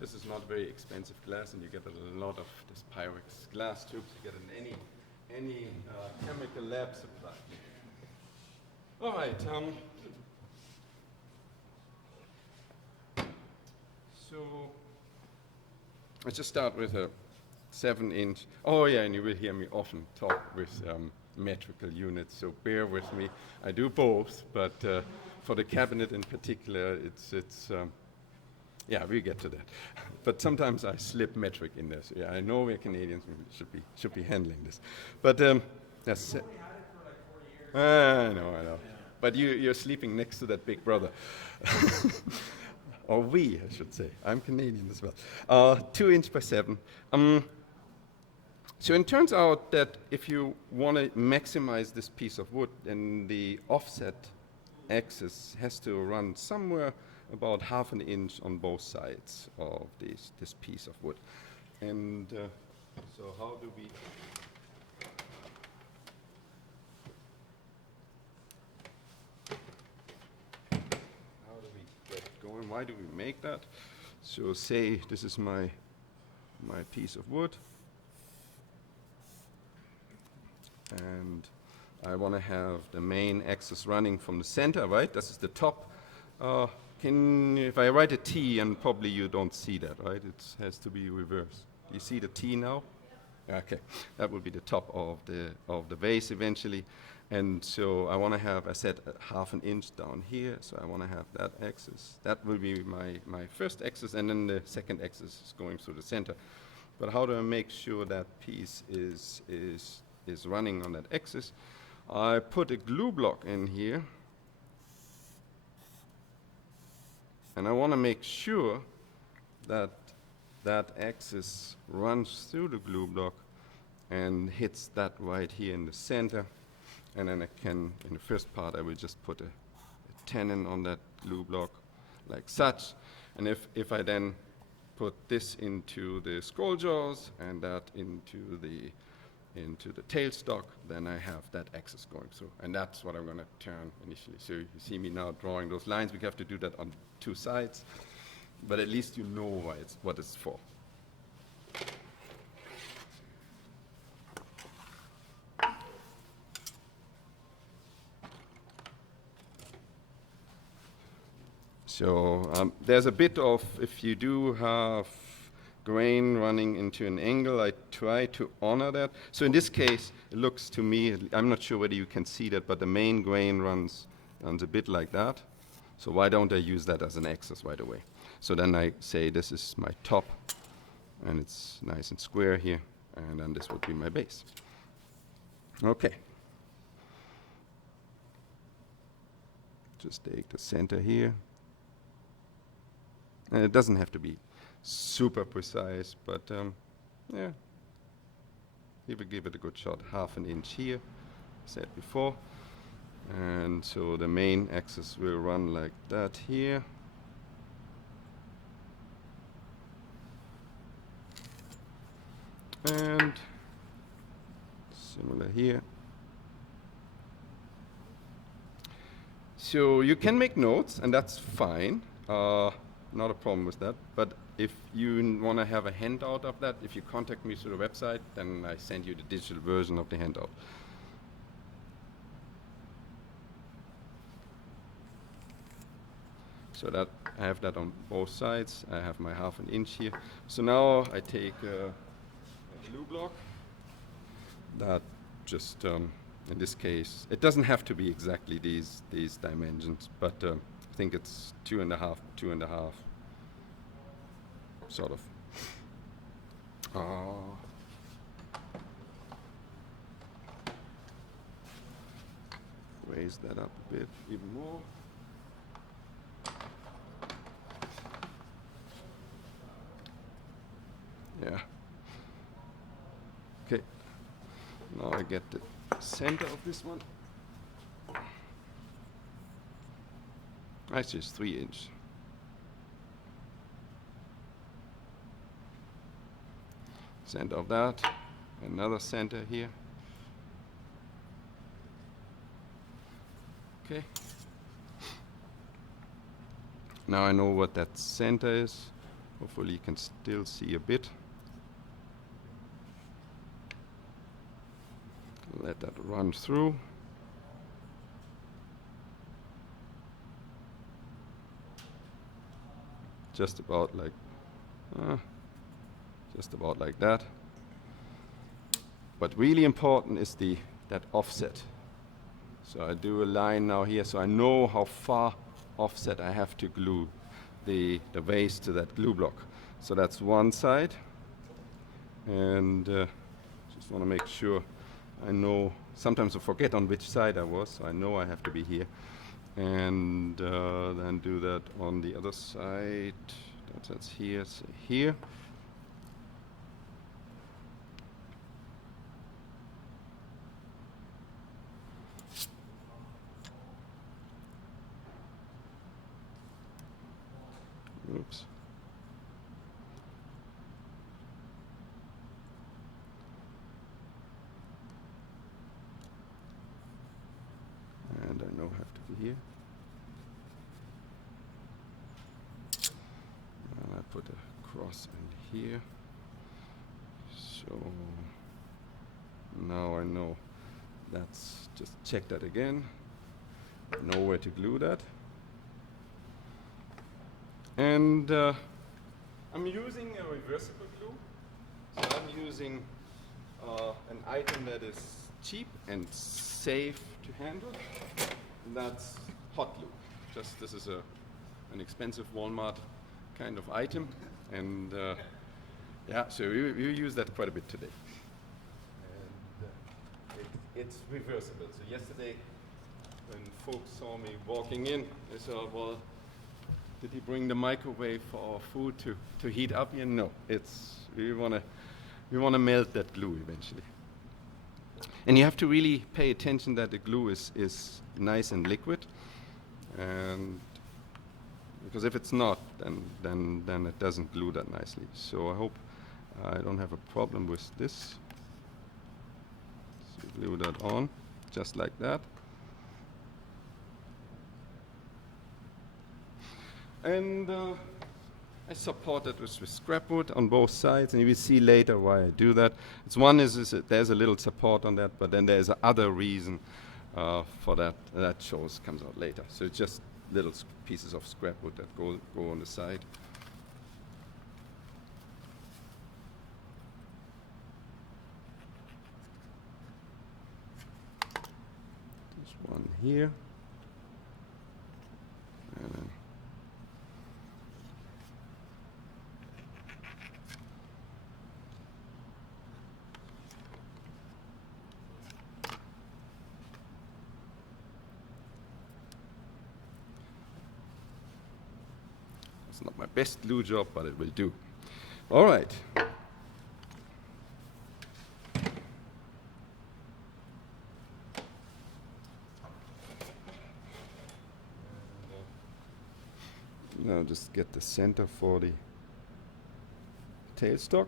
this is not very expensive glass, and you get a lot of this Pyrex glass tubes you get in any chemical lab supply. All right. So let's just start with a 7-inch. Oh yeah, and you will hear me often talk with metrical units, so bear with me. I do both, but for the cabinet in particular, it's yeah, we'll get to that. But sometimes I slip metric in there. So yeah, I know we're Canadians, we should be handling this. But that's. You've only had it for like 4 years. I know. Yeah. But you're sleeping next to that big brother. Or we, I should say. I'm Canadian as well. 2 inch by 7. So it turns out that if you want to maximize this piece of wood, then the offset axis has to run somewhere about 1/2 inch on both sides of this piece of wood. And so how do we get going? Why do we make that? So say this is my piece of wood, and I want to have the main axis running from the center, right? This is the top. If I write a T, and probably you don't see that, right? It has to be reversed. Do you see the T now? Okay, that would be the top of the vase eventually. And so I want to have, I said, 1/2 inch down here, so I want to have that axis. That will be my first axis, and then the second axis is going through the center. But how do I make sure that piece is running on that axis? I put a glue block in here, and I want to make sure that that axis runs through the glue block and hits that right here in the center. And then I can, in the first part, I will just put a tenon on that glue block like such. And if I then put this into the scroll jaws and that into the tailstock, then I have that axis going through. And that's what I'm going to turn initially. So you see me now drawing those lines. We have to do that on 2 sides, but at least you know what it's for. So there's a bit of, if you do have grain running into an angle, I try to honor that. So in this case, it looks to me, I'm not sure whether you can see that, but the main grain runs a bit like that. So why don't I use that as an axis right away? So then I say this is my top, and it's nice and square here, and then this would be my base. Okay. Just take the center here. And it doesn't have to be super precise, but yeah, give it a good shot. 1/2 inch here, said before. And so the main axis will run like that here. And similar here. So you can make notes, and that's fine. Not a problem with that. But if you want to have a handout of that, if you contact me through the website, then I send you the digital version of the handout. So that I have that on both sides. I have my 1/2 inch here. So now I take a glue block that just, in this case, it doesn't have to be exactly these dimensions, but I think it's 2.5, sort of. Raise that up a bit, even more. Yeah. Okay. Now I get the center of this one. Actually, it's 3 inch. Center of that. Another center here. Okay. Now I know what that center is. Hopefully you can still see a bit. Let that run through. Just about like that. But really important is that offset. So I do a line now here, so I know how far offset I have to glue the vase to that glue block. So that's one side, and just want to make sure I know. Sometimes I forget on which side I was, so I know I have to be here, and then do that on the other side. That's here, so here. Oops. And I know I have to be here. And I put a cross in here. So now I know. That's just check that again. Know where to glue that. And I'm using a reversible glue. So I'm using an item that is cheap and safe to handle. And that's hot glue. Just this is an expensive Walmart kind of item, and yeah, so we use that quite a bit today. And it's reversible. So yesterday, when folks saw me walking in, they said, "Well, did he bring the microwave for our food to heat up here?" No, we wanna melt that glue eventually. And you have to really pay attention that the glue is nice and liquid, and because if it's not, then it doesn't glue that nicely. So I hope I don't have a problem with this. So glue that on, just like that. And I support it with scrap wood on both sides, and you will see later why I do that. There's a little support on that, but then there's another reason for that. That comes out later. So it's just little pieces of scrap wood that go on the side. There's one here. And then it's not my best glue job, but it will do. All right. Now just get the center for the tailstock.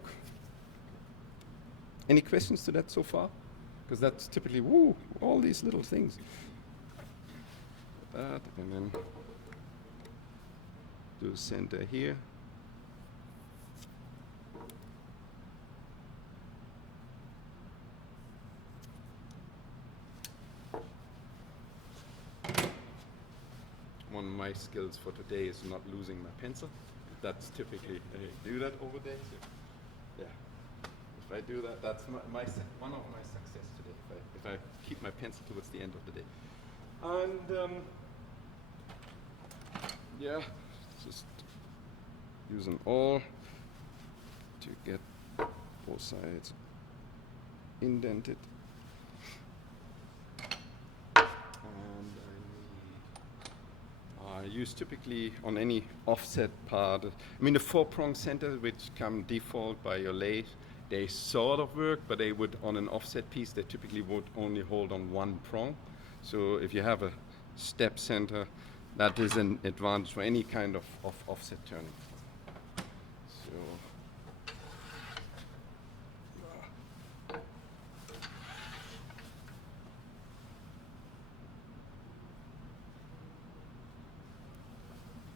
Any questions to that so far? Because that's typically, all these little things. That, and then do the center here. One of my skills for today is not losing my pencil. That's typically, I do that over there. So yeah, if I do that, that's one of my success today. If I keep my pencil towards the end of the day. And yeah, just use an awl to get both sides indented. And I use typically on any offset part. I mean, the 4-prong center, which come default by your lathe, they sort of work, but they would, on an offset piece, they typically would only hold on one prong. So if you have a step center, that is an advantage for any kind of offset turning. So it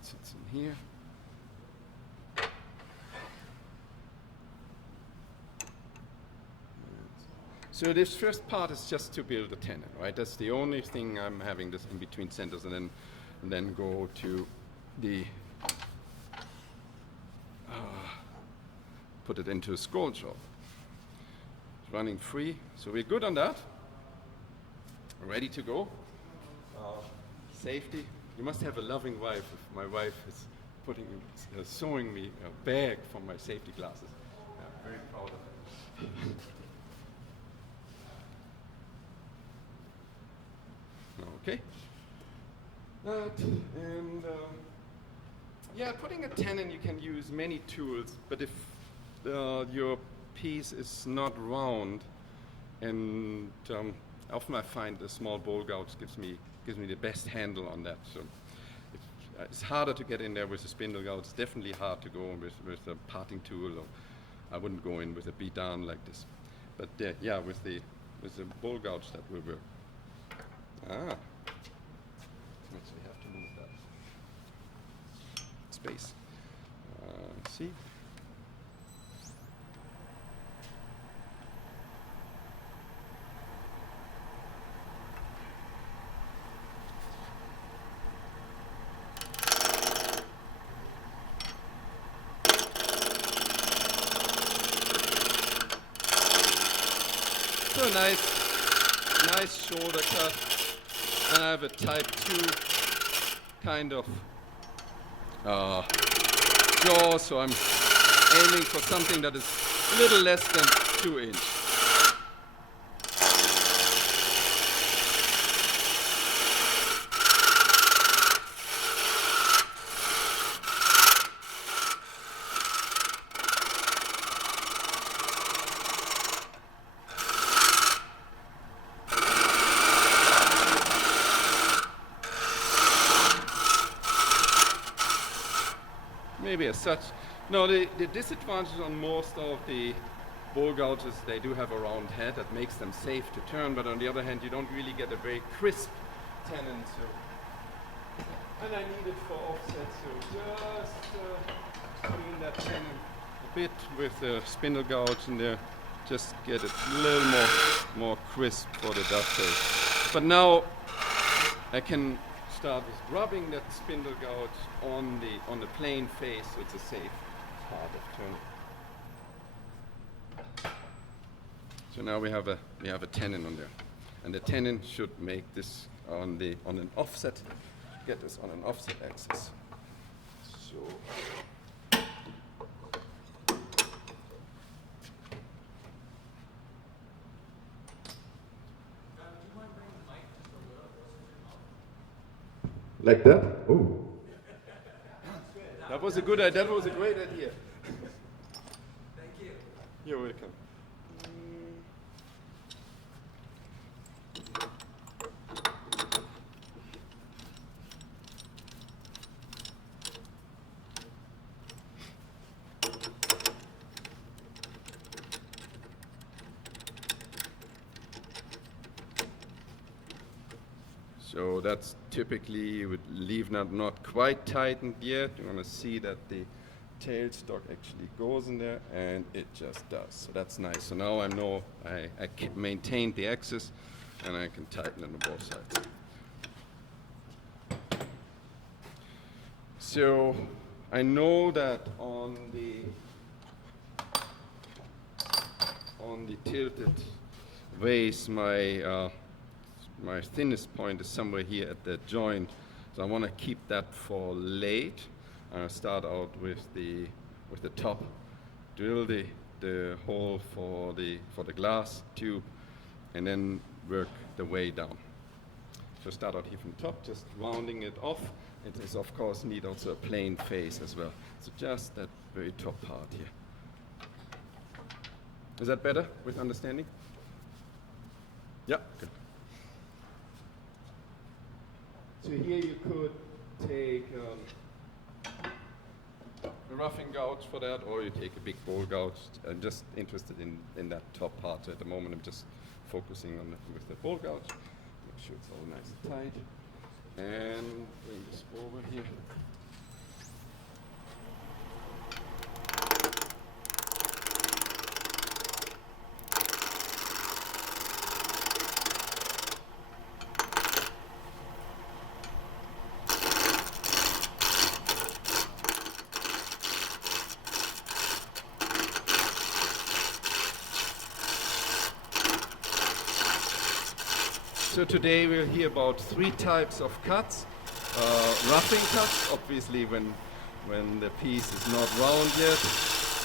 sits in here. So this first part is just to build a tenon, right? That's the only thing I'm having this in between centers, and then go to the put it into a scroll job. It's running free, so we're good on that. Ready to go. Safety. You must have a loving wife if my wife is sewing me a bag for my safety glasses. I'm very proud of it. Okay. Putting a tenon, you can use many tools, but if your piece is not round, and often I find a small bowl gouge gives me the best handle on that. So it's harder to get in there with a spindle gouge. It's definitely hard to go with a parting tool, or I wouldn't go in with a beat down like this. But with the bowl gouge that will work. Actually have to move that space. See? So nice shoulder cut. And I have a type 2 kind of jaw, so I'm aiming for something that is a little less than 2 inch. Maybe as such. No, the disadvantage on most of the bowl gouges, they do have a round head that makes them safe to turn, but on the other hand, you don't really get a very crisp tenon. And I need it for offset, so just clean that tenon a bit with the spindle gouge in there, just get it a little more crisp for the dovetail. But now I can start with rubbing that spindle gouge on the plain face, so it's a safe part of turning. So now we have a tenon on there, and the tenon should make this on an offset, get this on an offset axis. So. Like that? Oh. That was a good idea. That was a great idea. Thank you. You're welcome. So that's typically would leave not quite tightened yet. You want to see that the tailstock actually goes in there, and it just does. So that's nice. So now I know I maintained the axis, and I can tighten it on both sides. So I know that on the tilted vase, my thinnest point is somewhere here at the joint, so I want to keep that for late. I'll start out with the top, drill the hole for the glass tube, and then work the way down. So start out here from top, just rounding it off. It is of course need also a plain face as well. So just that very top part here. Is that better with understanding? Yeah, good. So here you could take a roughing gouge for that, or you take a big bowl gouge. I'm just interested in that top part. So at the moment I'm just focusing on with the bowl gouge. Make sure it's all nice and tight. And bring this over here. So today we'll hear about 3 types of cuts. Roughing cuts, obviously when the piece is not round yet.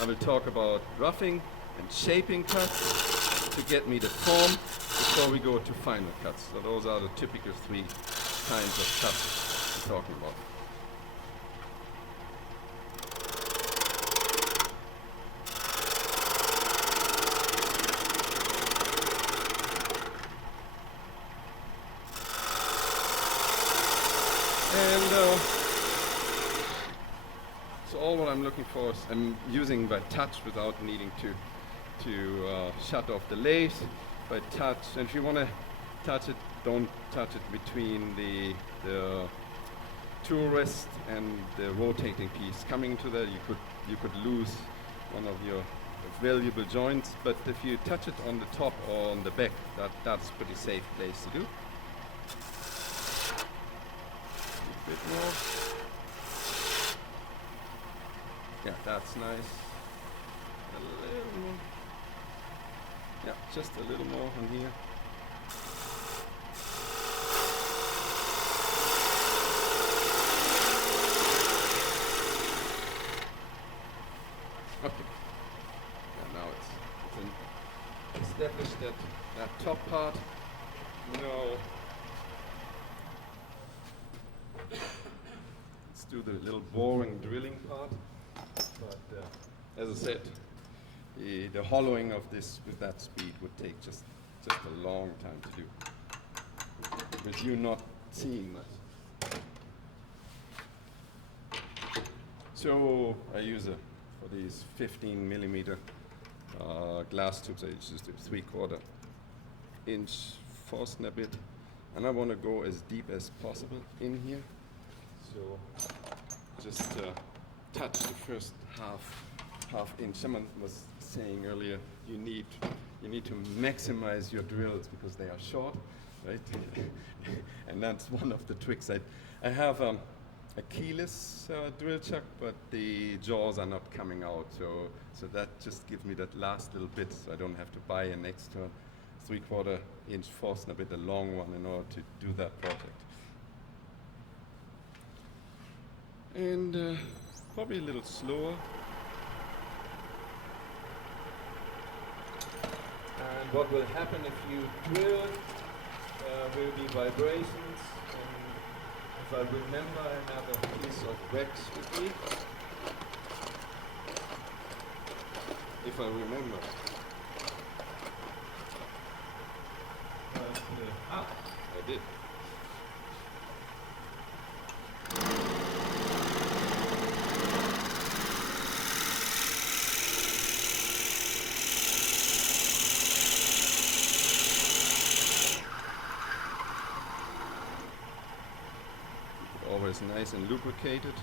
I will talk about roughing and shaping cuts to get me the form before we go to final cuts. So those are the typical 3 kinds of cuts we're talking about. And so all what I'm looking for is I'm using by touch without needing to shut off the lathe by touch. And if you want to touch it, don't touch it between the tool rest and the rotating piece. Coming to that, you could lose one of your valuable joints. But if you touch it on the top or on the back, that's a pretty safe place to do. A bit more. Yeah, that's nice. A little more. Yeah, just a little more on here. Okay. Yeah, now it's established that top part. No. Let's do the little boring drilling part. But as I said, the hollowing of this with that speed would take just a long time to do, with you not seeing that. So I use for these 15 millimeter glass tubes, I just do 3/4 inch Forstner bit, and I want to go as deep as possible in here. So just touch the first half inch. Someone was saying earlier, you need to maximize your drills because they are short, right? And that's one of the tricks. I have a keyless drill chuck, but the jaws are not coming out, so that just gives me that last little bit, so I don't have to buy an extra 3/4 inch Forstner bit, a long one, in order to do that project. And probably a little slower. And what will happen if you drill will be vibrations. And if I remember, another piece of wax with me. If I remember. I did. Always nice and lubricated.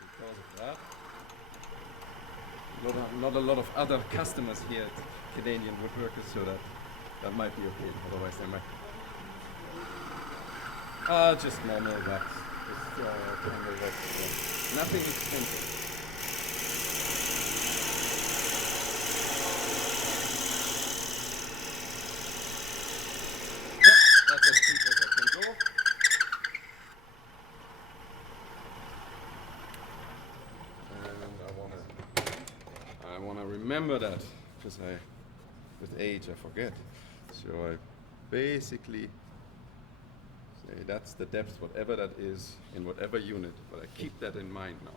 Because of that, not a lot of other customers here at Canadian Woodworkers, so that might be okay. Otherwise, they might. Just normal wax. Just normal wax. Nothing expensive. Remember that, because with age I forget. So I basically say that's the depth, whatever that is, in whatever unit, but I keep that in mind now,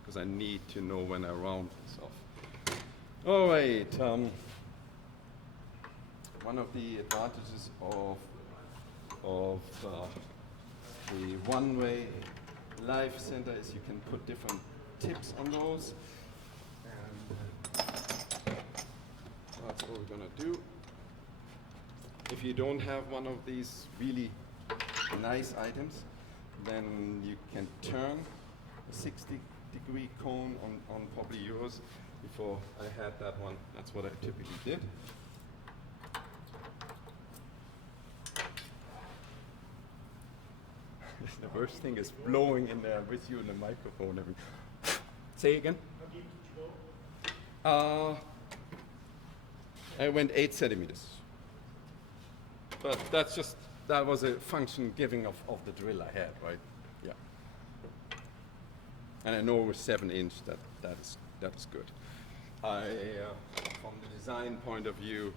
because I need to know when I round this off. All right, one of the advantages of the one-way live center is you can put different tips on those. That's what we're gonna do. If you don't have one of these really nice items, then you can turn a 60-degree cone on probably yours. Before I had that one, that's what I typically did. worst thing is blowing in there with you in the microphone. Say again? How deep did you go? I went 8 centimeters. But that was a function giving of the drill I had, right? Yeah. And I know with 7-inch that is good. From the design point of view,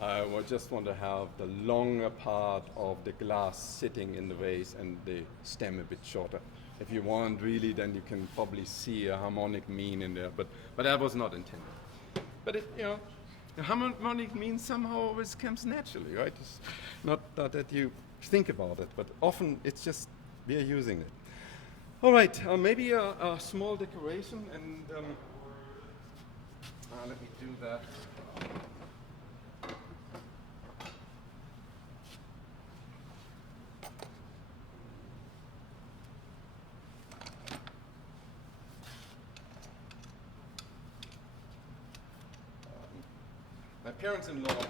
I would just want to have the longer part of the glass sitting in the vase and the stem a bit shorter. If you want really, then you can probably see a harmonic mean in there, but that was not intended. But the harmonic mean somehow always comes naturally, right? It's not that you think about it, but often it's just we are using it. All right, maybe a small decoration, and let me do that. My parents-in-law,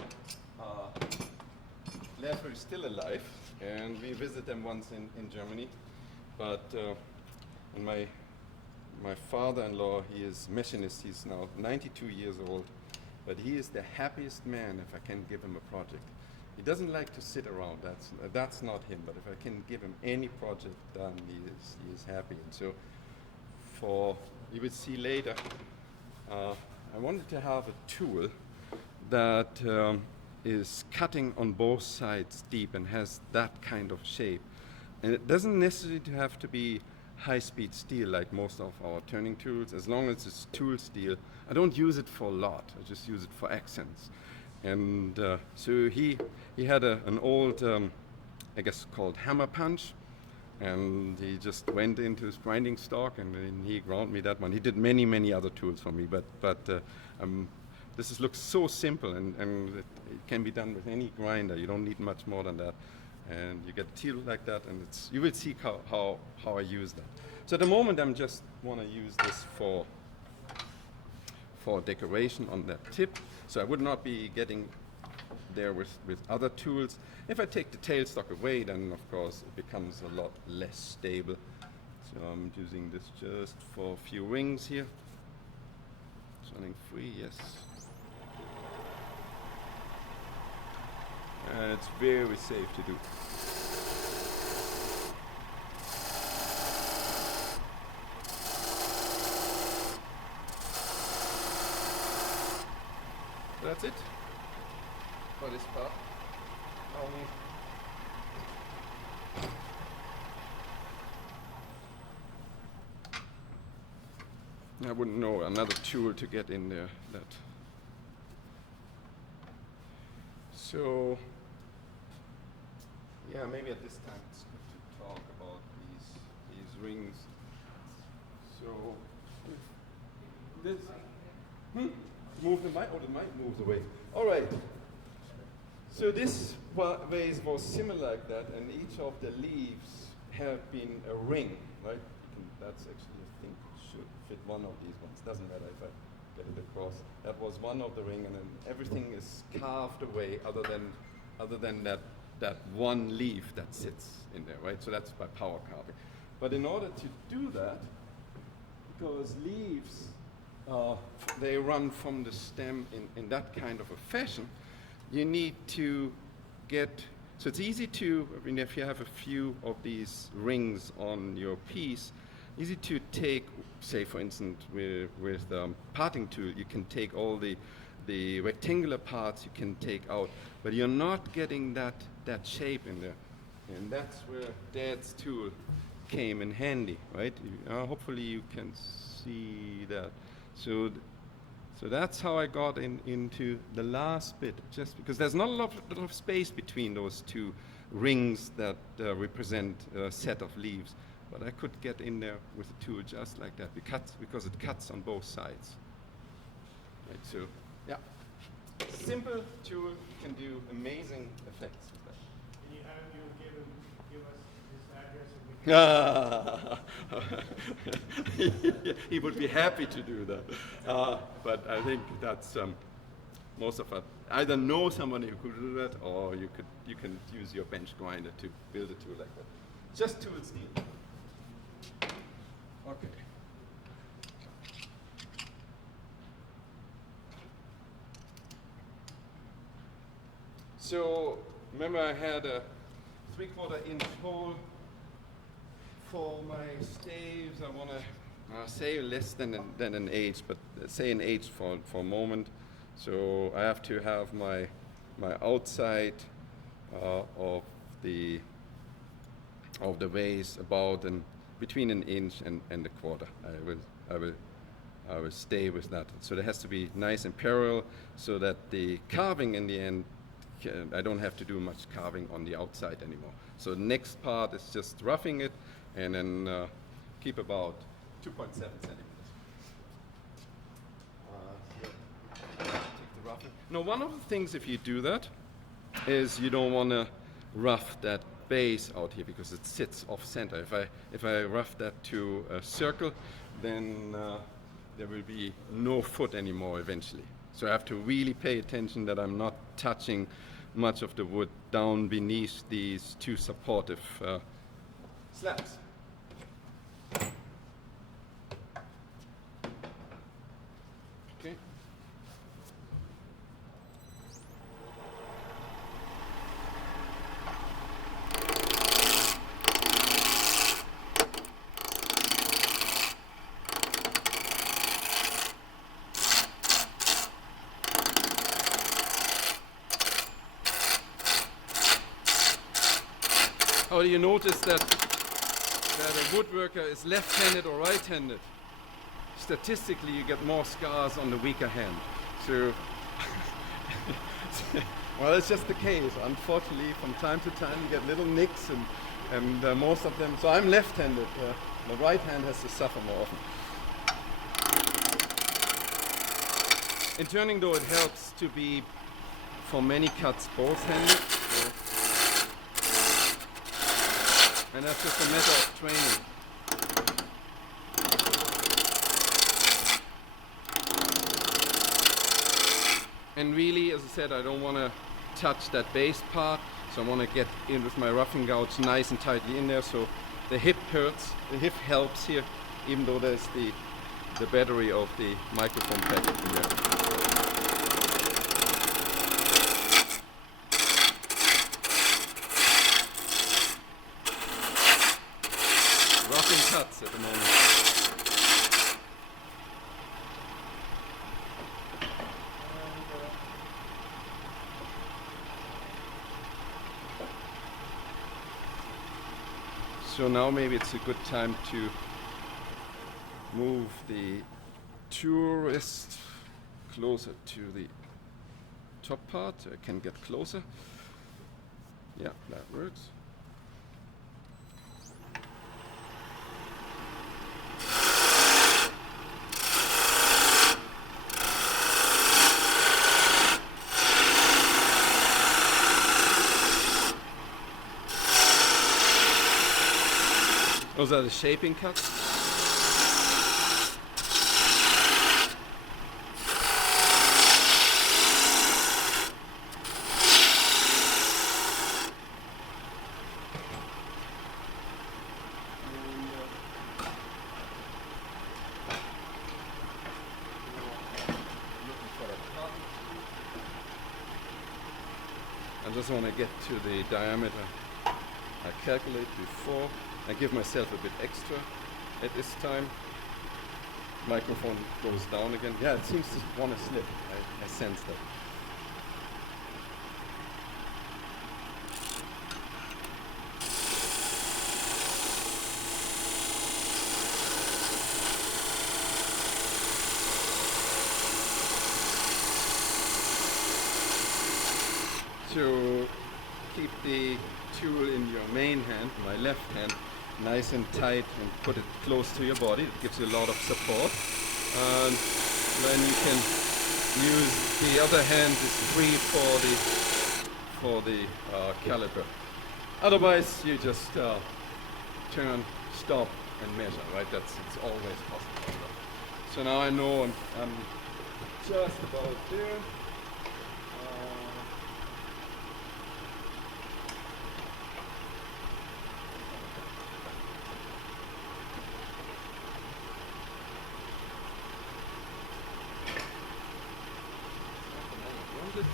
Larry is still alive, and we visit them once in Germany. But and my father-in-law, he is machinist. He's now 92 years old, but he is the happiest man if I can give him a project. He doesn't like to sit around. That's not him. But if I can give him any project done, he is happy. And so, you will see later, I wanted to have a tool that is cutting on both sides deep and has that kind of shape. And it doesn't necessarily have to be high-speed steel like most of our turning tools. As long as it's tool steel, I don't use it for a lot. I just use it for accents. And so he had an old, I guess called hammer punch, and he just went into his grinding stock and then he ground me that one. He did many other tools for me, but this looks so simple, and it can be done with any grinder. You don't need much more than that. And you get a tool like that, and you will see how I use that. So at the moment, I'm just want to use this for decoration on that tip. So I would not be getting there with other tools. If I take the tailstock away, then of course it becomes a lot less stable. So I'm using this just for a few rings here. It's running free, yes. It's very safe to do. That's it for this part. I wouldn't know another tool to get in there. So, yeah, maybe at this time it's good to talk about these rings. So, this move the mic, or the mic moves away. All right. So this vase was similar like that, and each of the leaves have been a ring, right? That's actually, I think, should fit one of these ones. Doesn't matter if I get it across. That was one of the ring, and then everything is carved away other than that one leaf that sits in there, right? So that's by power carving. But in order to do that, because leaves, they run from the stem in that kind of a fashion, you need to get, so it's easy to, I mean, if you have a few of these rings on your piece, easy to take, say for instance, with parting tool, you can take all the rectangular parts you can take out, but you're not getting that shape in there. And that's where Dad's tool came in handy, right? Hopefully you can see that. So that's how I got into the last bit, just because there's not a lot of space between those two rings that represent a set of leaves. But I could get in there with a tool just like that, because it cuts on both sides. Right, so, yeah. Simple tool can do amazing effects with that. Can you have give us his address? And He would be happy to do that. But I think that's most of us either know somebody who could do that, or you can use your bench grinder to build a tool like that. Just tool steel. Okay. So remember I had a 3/4 inch hole for my staves. I want to say less than an eighth, but say an eighth for a moment. So I have to have my outside of the vase about between an inch and a quarter. I will stay with that. So there has to be nice and parallel, so that the carving in the end, I don't have to do much carving on the outside anymore. So the next part is just roughing it, and then keep about 2.7 centimeters. Take the roughing. Now, one of the things if you do that is you don't want to rough that base out here because it sits off center. If I rough that to a circle, then there will be no foot anymore eventually. So I have to really pay attention that I'm not touching much of the wood down beneath these two supportive slabs. Okay. How do you notice that a woodworker is left-handed or right-handed? Statistically, you get more scars on the weaker hand. So, well, it's just the case. Unfortunately, from time to time, you get little nicks, and most of them. So I'm left-handed. The right hand has to suffer more often. In turning, though, it helps to be, for many cuts, both-handed. And that's just a matter of training. And really, as I said, I don't want to touch that base part, so I want to get in with my roughing gouge nice and tightly in there, so the hip hurts, the hip helps here, even though there's the battery of the microphone packet in there. Cuts at the moment. So now maybe it's a good time to move the tourist closer to the top part. I can get closer. Yeah, that works. Those are the shaping cuts. I just want to get to the diameter I calculate before. I give myself a bit extra at this time. Microphone goes down again. Yeah, it seems to want to slip. I sense that. To keep the tool in your main hand, my left hand, nice and tight, and put it close to your body. It gives you a lot of support. And then you can use the other hand is free for the caliper. Otherwise, you just turn, stop, and measure. Right? It's always possible. So now I know I'm just about there. round it.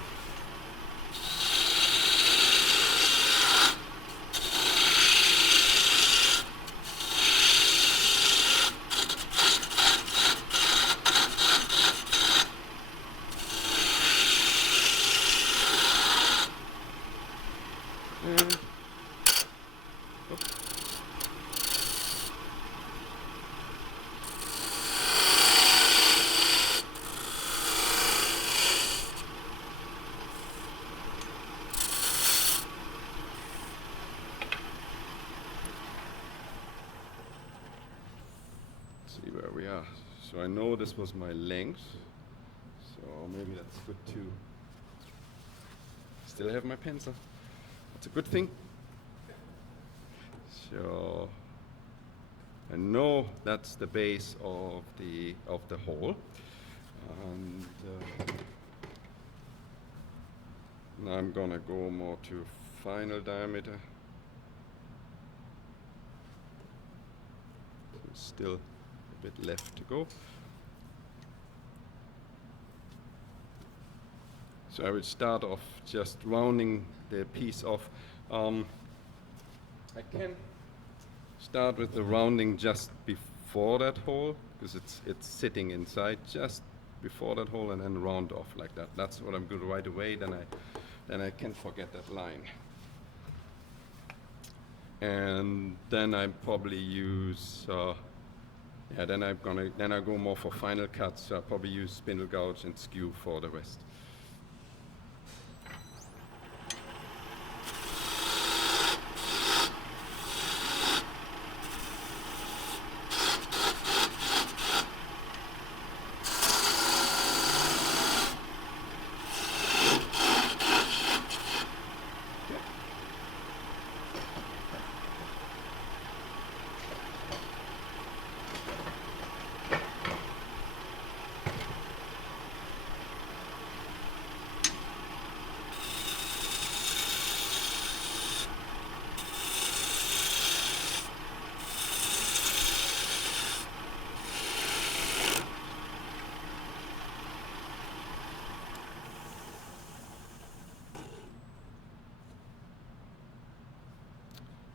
And see where we are. So I know this was my length, so maybe that's good too. Still have my pencil. That's a good thing. So I know that's the base of the hole, and now I'm gonna go more to final diameter. Still a bit left to go. So I will start off just rounding the piece off. I can start with the rounding just before that hole, because it's sitting inside just before that hole, and then round off like that. That's what I'm doing right away. Then I can forget that line. And then I probably use then I go more for final cuts. So I probably use spindle gouge and skew for the rest.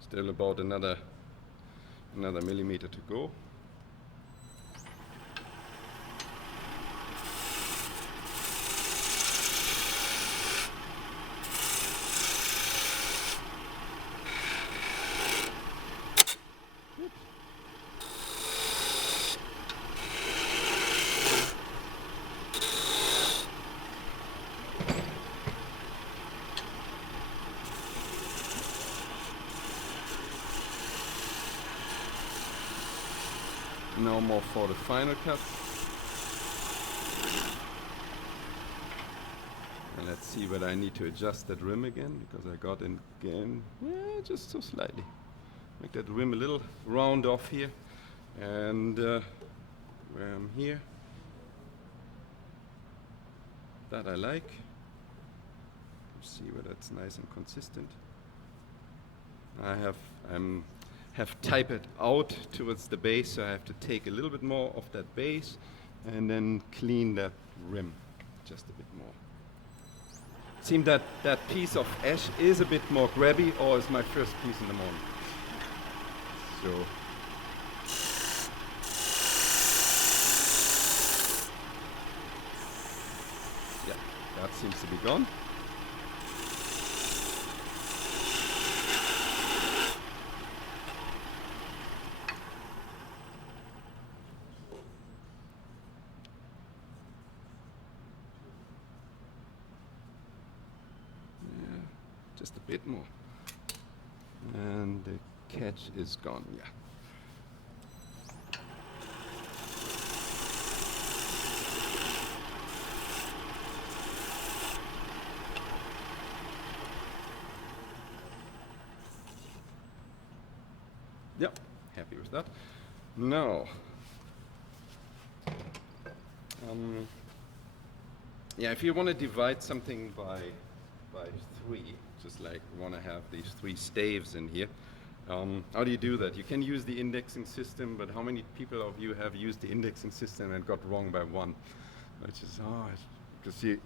Still about another millimeter to go. Now more for the final cut. And let's see whether I need to adjust that rim again, because I got in again, just so slightly. Make that rim a little round off here. And where I'm here, that I like. See whether it's nice and consistent. I have type it out towards the base, so I have to take a little bit more of that base and then clean that rim just a bit more. Seems that that piece of ash is a bit more grabby, or is my first piece in the morning. So yeah, that seems to be gone. Just a bit more. And the catch is gone, yeah. Yep, happy with that. Now, yeah, if you want to divide something by 3, just like we want to have these 3 staves in here. How do you do that? You can use the indexing system, but how many people of you have used the indexing system and got wrong by 1? Which is, because it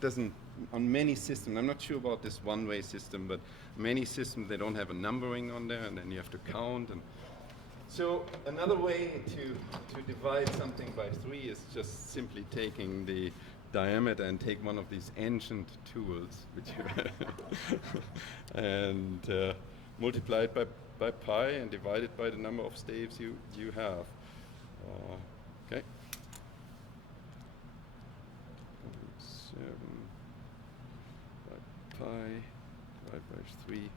doesn't, on many systems, I'm not sure about this one-way system, but many systems, they don't have a numbering on there, and then you have to count. And so another way to divide something by 3 is just simply taking the diameter and take one of these ancient tools, which you and multiply it by pi and divide it by the number of staves you have. Okay. 7 by pi divided by 3.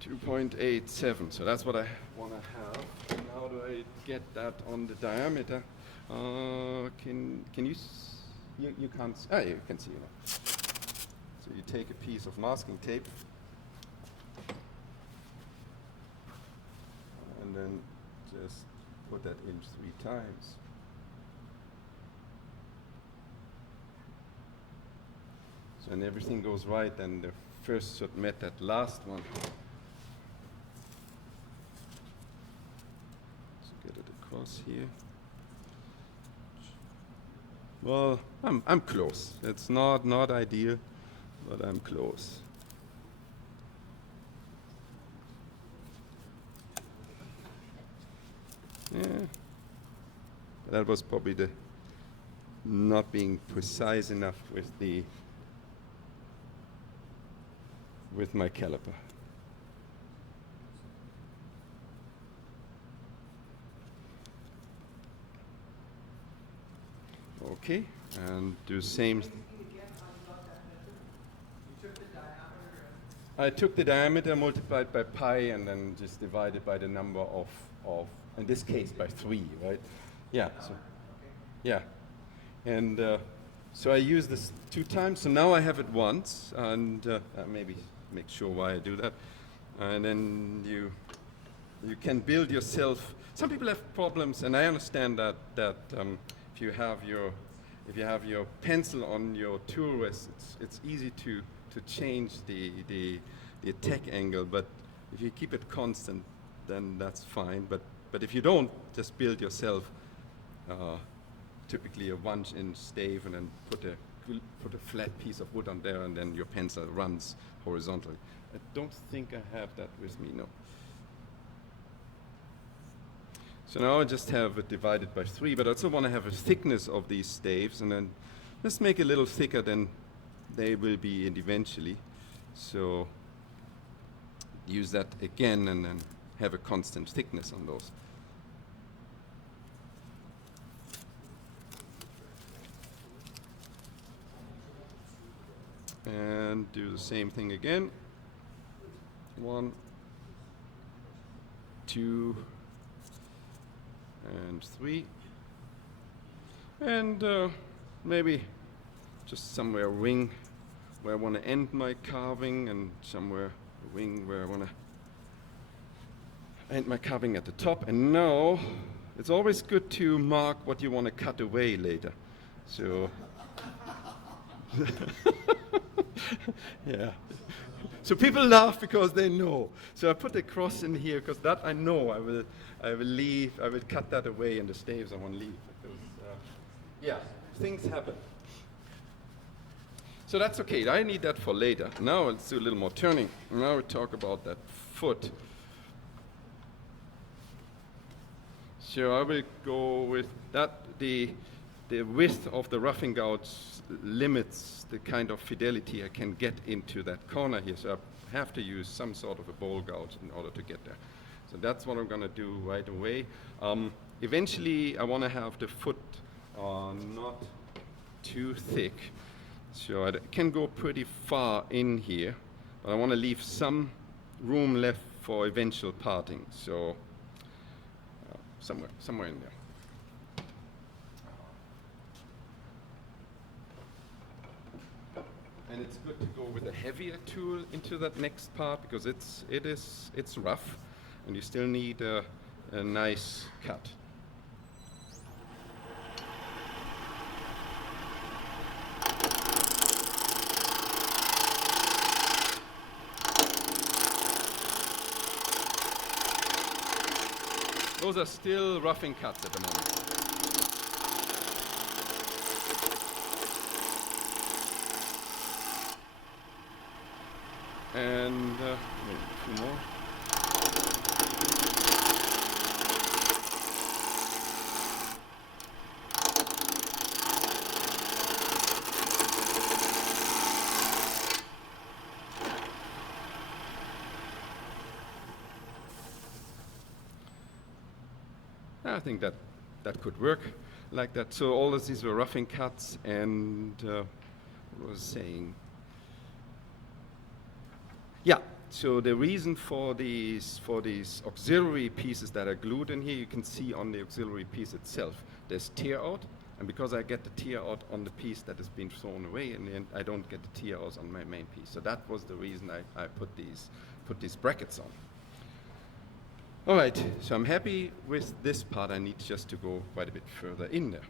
2.87. So that's what I want to have. And how do I get that on the diameter? Can you you can't you can see it. So you take a piece of masking tape and then just put that in 3 times. So when everything goes right, then the first should met that last one. So get it across here. Well, I'm close. It's not ideal, but I'm close. Yeah. That was probably the not being precise enough with my caliper. Okay, and do the same. I took the diameter, multiplied by pi, and then just divided by the number of in this case, by 3, right? Yeah. So, yeah. And so I use this 2 times. So now I have it once, and maybe make sure why I do that. And then you can build yourself. Some people have problems, and I understand that if you have your pencil on your tool rest, it's easy to change the attack angle. But if you keep it constant, then that's fine. But if you don't, just build yourself typically a 1-inch stave, and then put a flat piece of wood on there, and then your pencil runs horizontally. I don't think I have that with me, no. So now I just have it divided by 3, but I also want to have a thickness of these staves, and then just make it a little thicker than they will be eventually. So use that again, and then have a constant thickness on those. And do the same thing again. 1, 2, and 3. And maybe just somewhere a wing where I want to end my carving, and somewhere a wing where I want to end my carving at the top. And now it's always good to mark what you want to cut away later. So yeah. So people laugh because they know. So I put a cross in here because that I know I will cut that away in the staves I want to leave. Because, yeah, things happen. So that's okay. I need that for later. Now let's do a little more turning. Now we talk about that foot. So I will go with that. The width of the roughing gouge limits the kind of fidelity I can get into that corner here. So I have to use some sort of a bowl gouge in order to get there. So that's what I'm going to do right away. Eventually, I want to have the foot not too thick. So I can go pretty far in here, but I want to leave some room left for eventual parting. So somewhere in there. And it's good to go with a heavier tool into that next part, because it's rough, and you still need a nice cut. Those are still roughing cuts at the moment. And wait, a few more. I think that could work like that. So all of these were roughing cuts, and what was I saying? Yeah. So the reason for these auxiliary pieces that are glued in here, you can see on the auxiliary piece itself, there's tear out, and because I get the tear out on the piece that has been thrown away, in the end, I don't get the tear out on my main piece. So that was the reason I put these brackets on. All right, so I'm happy with this part. I need just to go quite a bit further in there.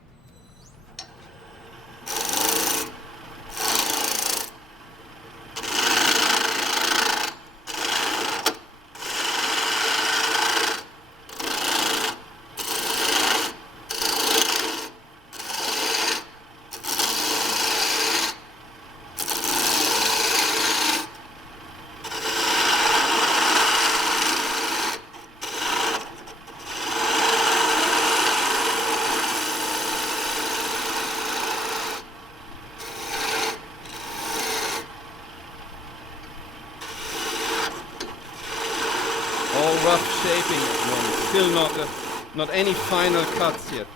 Rough shaping at the moment. Still not any final cuts yet.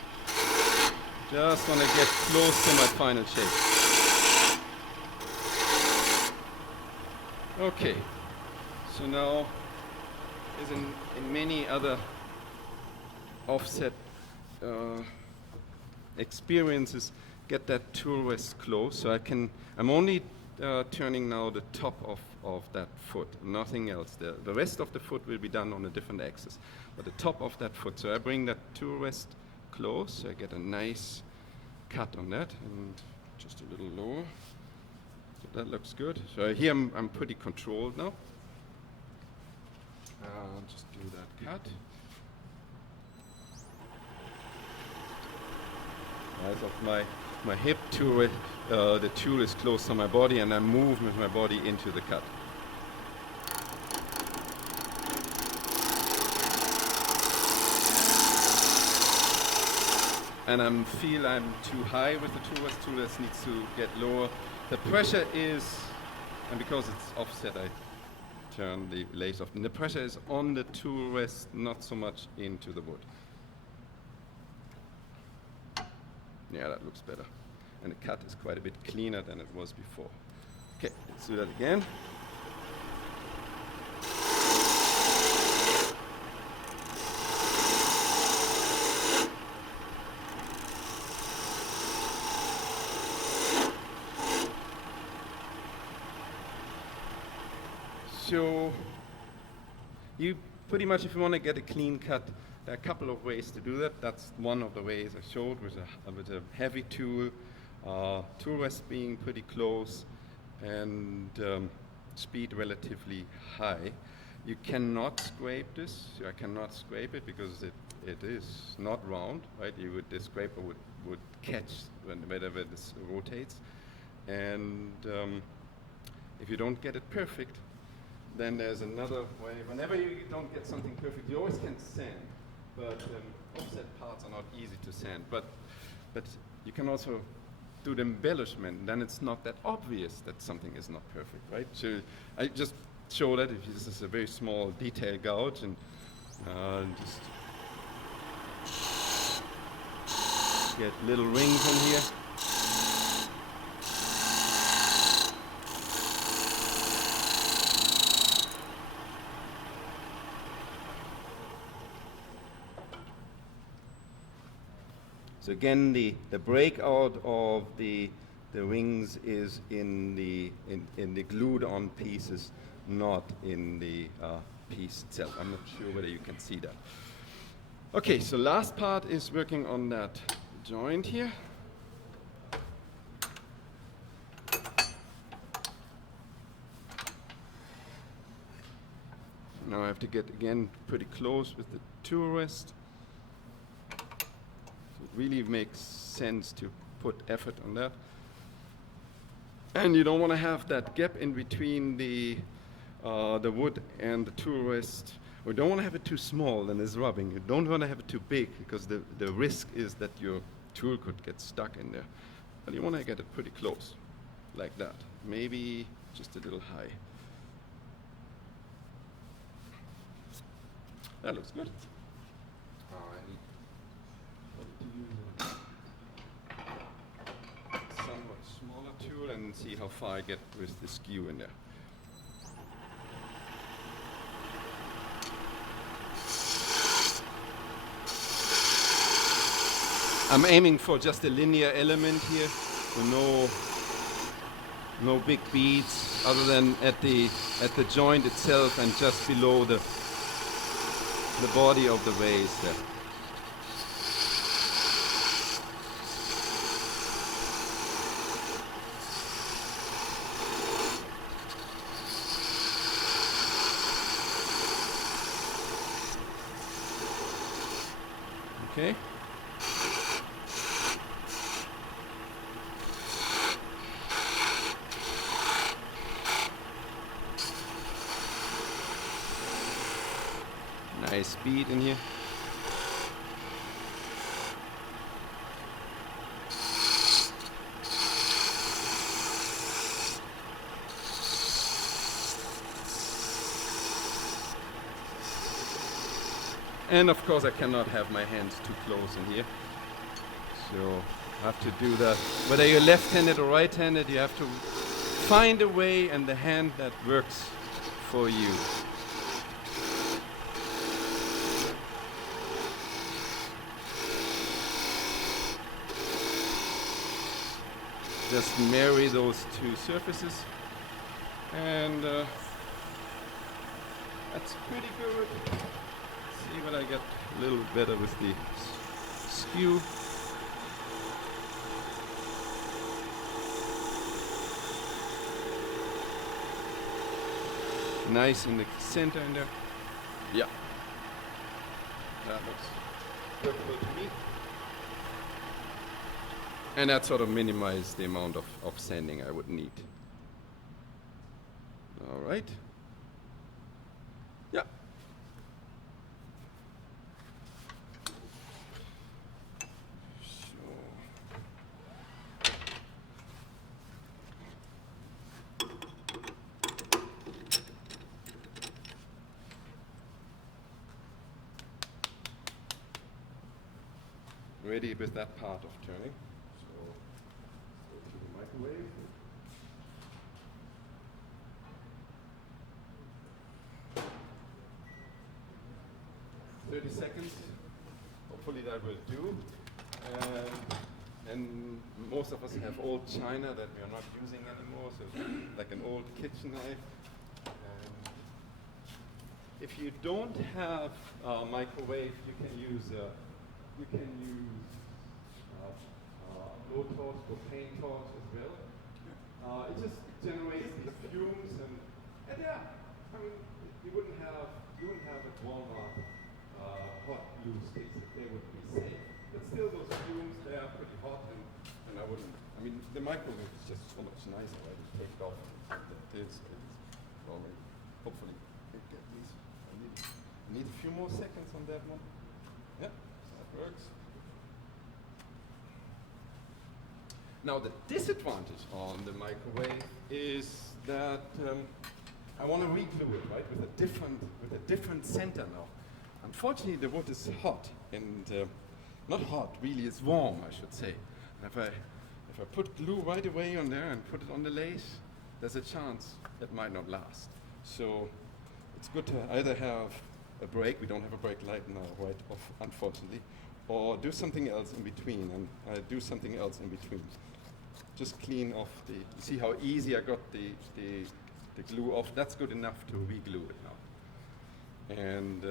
Just want to get close to my final shape. Okay. So now, as in many other offset experiences, get that tool rest close. So I'm only turning now the top of that foot, nothing else. The rest of the foot will be done on a different axis, but the top of that foot. So I bring that tool rest close, so I get a nice cut on that, and just a little lower. So that looks good. So here I'm pretty controlled now. Just do that cut. As of my hip tool, the tool is close to my body, and I move with my body into the cut. And I feel I'm too high with the tool rest. Tool rest needs to get lower. The pressure is, and because it's offset, I turn the lathe off. And the pressure is on the tool rest, not so much into the wood. Yeah, that looks better. And the cut is quite a bit cleaner than it was before. Okay, let's do that again. So you pretty much, if you want to get a clean cut, there are a couple of ways to do that. That's one of the ways I showed with a heavy tool, tool rest being pretty close, and speed relatively high. You cannot scrape this. I cannot scrape it because it is not round, right? The scraper would catch whenever this rotates, and if you don't get it perfect, then there's another way. Whenever you don't get something perfect, you always can sand, but offset parts are not easy to sand. But you can also do the embellishment, then it's not that obvious that something is not perfect, right? So I just show that if this is a very small detail gouge, and just get little rings in here. So again, the breakout of the rings is in the glued on pieces, not in the piece itself. I'm not sure whether you can see that. Okay, so last part is working on that joint here. Now I have to get again pretty close with the tool rest. It really makes sense to put effort on that. And you don't want to have that gap in between the the wood and the tool rest. We don't want to have it too small and it's rubbing. You don't want to have it too big because the risk is that your tool could get stuck in there. But you want to get it pretty close, like that. Maybe just a little high. That looks good. I need to use a somewhat smaller tool and see how far I get with the skew in there. I'm aiming for just a linear element here, so no big beads other than at the joint itself and just below the body of the vase there. Okay. Nice bead in here. And of course I cannot have my hands too close in here. So I have to do that. Whether you're left-handed or right-handed, you have to find a way and the hand that works for you. Just marry those two surfaces, and that's pretty good. See what I get a little better with the skew. Nice in the center in there. Yeah, that looks perfect to me. And that sort of minimizes the amount of sanding I would need. All right. Yeah. Ready with that part of turning. To the microwave. Seconds. Hopefully that will do. And most of us have old china that we are not using anymore, so it's like an old kitchen knife. If you don't have a microwave, you can use blowtorch or paint torch as well. It just generates the fumes and yeah, I mean you wouldn't have at Walmart hot glue sticks if they would be safe. But still those fumes, they are pretty hot and I wouldn't, I mean the microwave is just so much nicer, right? You take it off it's already, hopefully it get these. I need a few more seconds on that one. Yeah, that works. Now the disadvantage on the microwave is that I want to reglue it, right, with a different center now. Unfortunately, the wood is hot and not hot, really, it's warm, I should say. And if I put glue right away on there and put it on the lathe, there's a chance it might not last. So it's good to either have a break. We don't have a brake light now, right, unfortunately, or do something else in between, and I do something else in between. Just clean off you see how easy I got the glue off. That's good enough to re-glue it now. And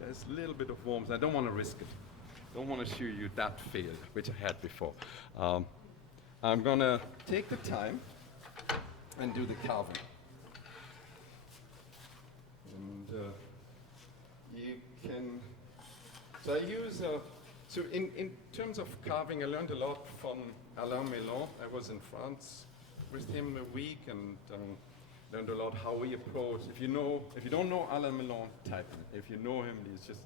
there's a little bit of warmth. I don't want to risk it. Don't want to show you that fail, which I had before. I'm gonna take the time and do the carving. And you can, so I use, so in terms of carving, I learned a lot from Alain Melon. I was in France with him a week and learned a lot how he approaches. If you don't know Alain Melon, type him. If you know him, he's just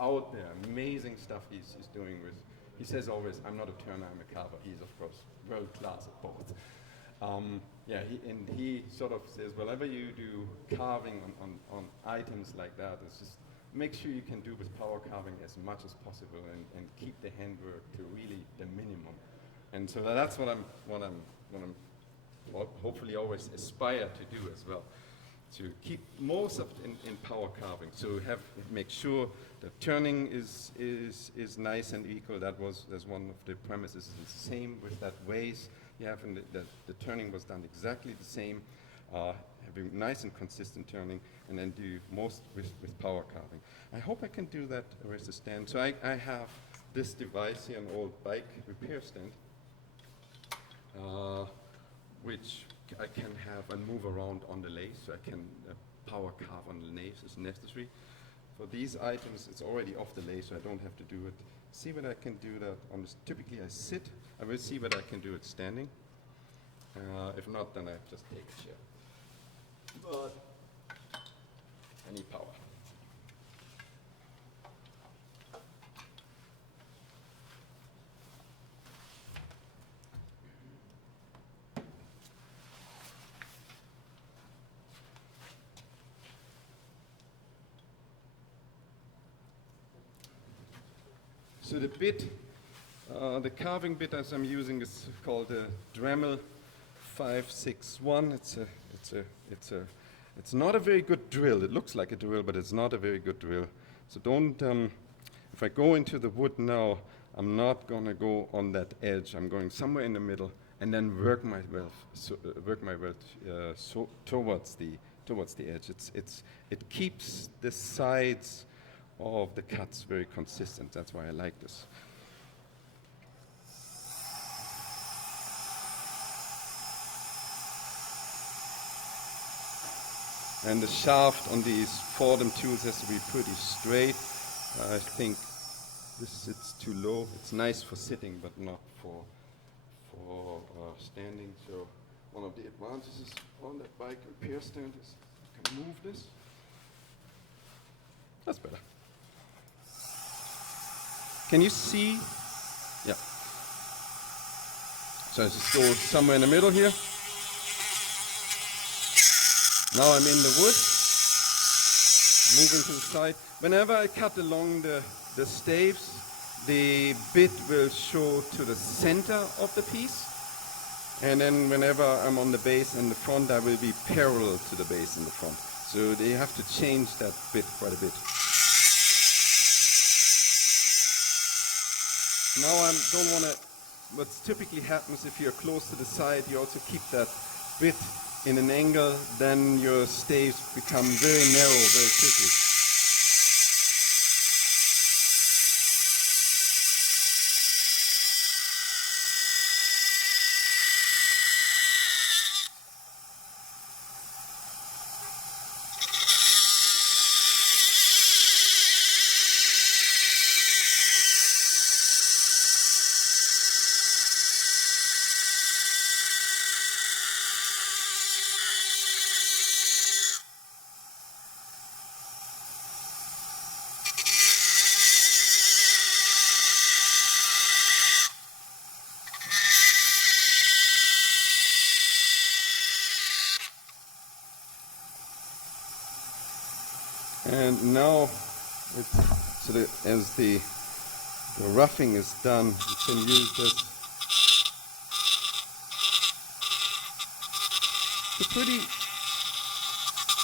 out there. Amazing stuff he's doing with. He says always, "I'm not a turner, I'm a carver." He's of course world class at both. He sort of says, whenever you do carving on items like that, it's just make sure you can do with power carving as much as possible and keep the handwork to really the minimum. And so that's what I'm hopefully always aspire to do as well, to keep most of it in power carving. So make sure the turning is nice and equal. That's one of the premises. It's the same with that vase. You have the turning was done exactly the same, having nice and consistent turning, and then do most with power carving. I hope I can do that with the stand. So I have this device here, an old bike repair stand, which I can have and move around on the lathe, so I can power carve on the lathe as necessary. For these items, it's already off the lathe, so I don't have to do it. See what I can do that on this. Typically I sit. I will see what I can do it standing. If not, then I just take a chair. But I need power. So the bit, the carving bit as I'm using is called a Dremel 561. It's not a very good drill. It looks like a drill, but it's not a very good drill. So don't. If I go into the wood now, I'm not going to go on that edge. I'm going somewhere in the middle, and then work my way towards the edge. It keeps the sides of the cuts very consistent. That's why I like this. And the shaft on these Fordham tools has to be pretty straight. I think this sits too low. It's nice for sitting, but not for standing. So one of the advantages on that bike repair stand is you can move this. That's better. Can you see? Yeah. So I just go somewhere in the middle here. Now I'm in the wood, moving to the side. Whenever I cut along the staves, the bit will show to the center of the piece. And then whenever I'm on the base in the front, I will be parallel to the base in the front. So they have to change that bit quite a bit. Now I don't want to, what typically happens if you're close to the side, you also keep that bit in an angle, then your staves become very narrow very quickly. And now, as the roughing is done, you can use this. It's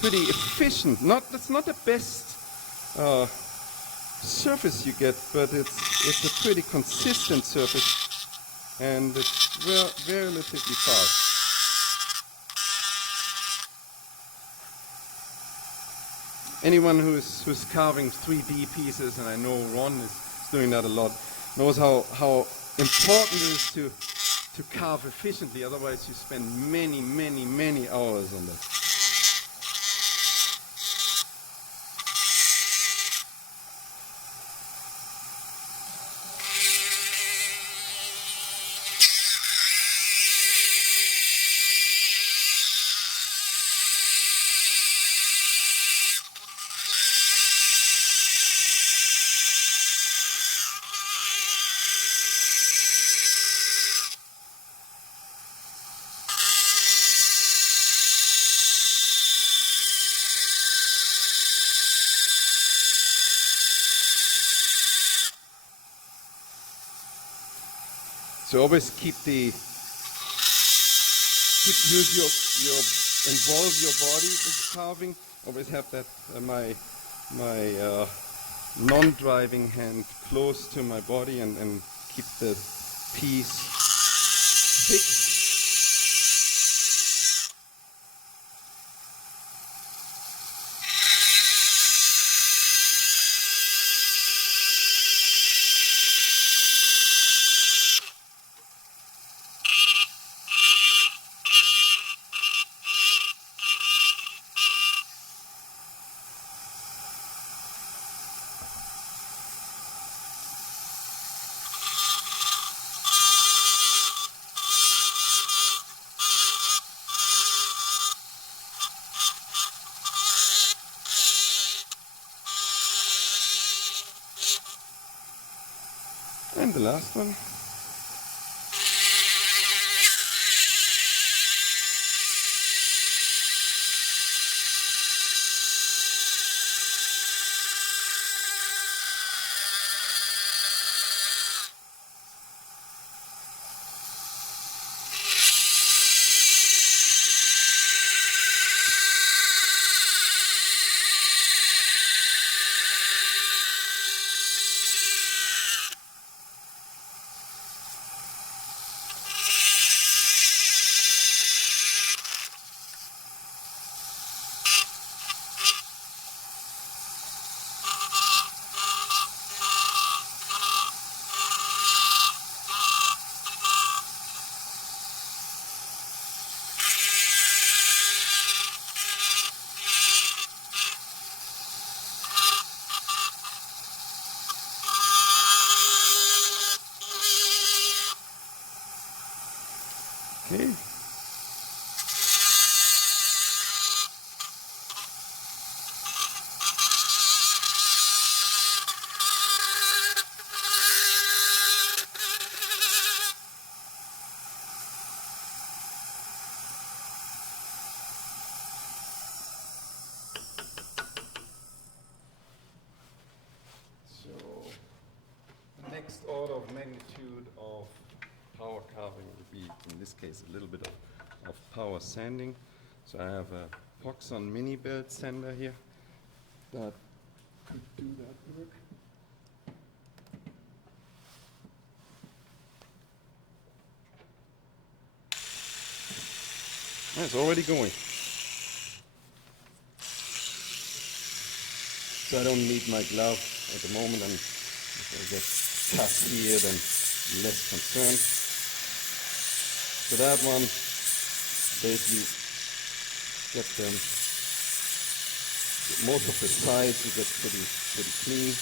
pretty efficient. That's not the best surface you get, but it's a pretty consistent surface, and it's very relatively fast. Anyone who's carving 3D pieces, and I know Ron is doing that a lot, knows how important it is to carve efficiently. Otherwise, you spend many hours on that. So always involve your body with carving. Always have that my non-driving hand close to my body and keep the piece fixed. And the last one. Okay. So the next order of magnitude of power carving would be, in this case, a little bit of power sanding. So I have a Proxon mini belt sander here that could do that work. Oh, it's already going. So I don't need my glove at the moment, and if I get cut here, then I'm less concerned. So that one, basically, get them, most of the sides you get pretty clean.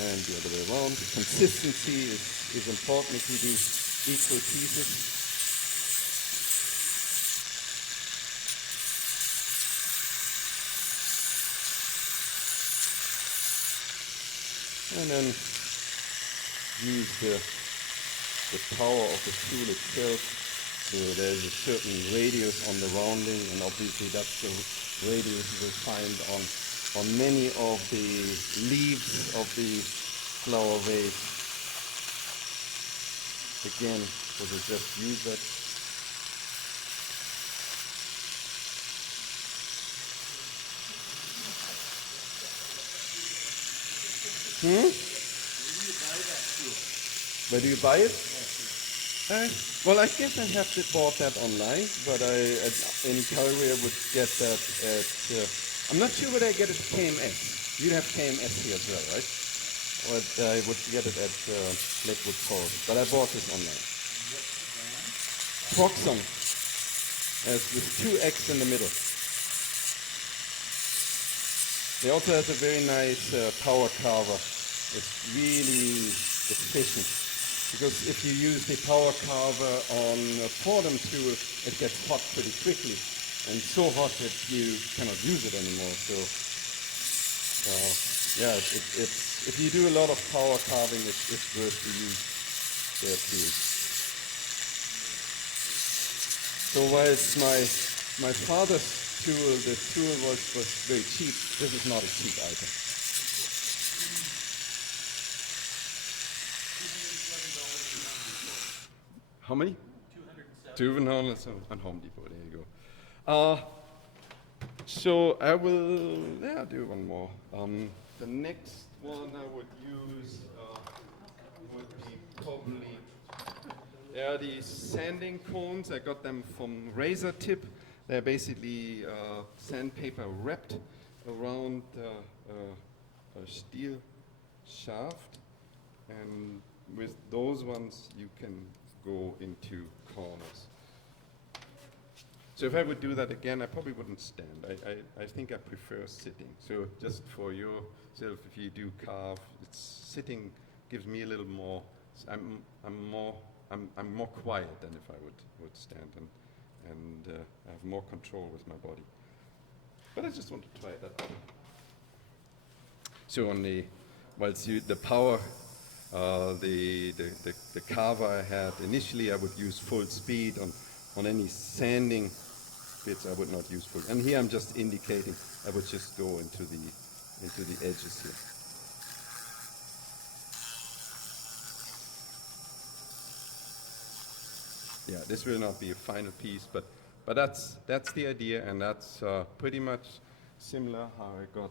And the other way around. Consistency is important if you do equal pieces. And then use the power of the tool itself. So there's a certain radius on the rounding, and obviously that's the radius you will find on many of the leaves of the flower vase. Again, we will just use that. Where do you buy it? Well, I guess I have bought that online, but in Calgary I would get that at, I'm not sure whether I get it at KMS. You have KMS here as well, right? Or I would get it at Lakewood Forest, but I bought this online. Proxon, with 2 X in the middle. They also have a very nice power carver. It's really efficient, because if you use the power carver on a Fordham tool, it gets hot pretty quickly, and so hot that you cannot use it anymore. So yeah, if you do a lot of power carving, it's worth to use their tool. So while it's my father's The tool was very cheap. This is not a cheap item. How many? 207 on Home Depot. There you go. So I will do one more. The next one I would use would be probably these sanding cones. I got them from Razor Tip. They're basically sandpaper wrapped around a steel shaft, and with those ones you can go into corners. So if I would do that again, I probably wouldn't stand. I think I prefer sitting. So just for yourself, if you do carve, sitting gives me a little more. I'm more quiet than if I would stand, and I have more control with my body. But I just want to try that out. So on the power, the carver I had initially, I would use full speed on any sanding bits. I would not use full. And here I'm just indicating. I would just go into the edges here. Yeah, this will not be a final piece, but that's the idea, and that's pretty much similar how I got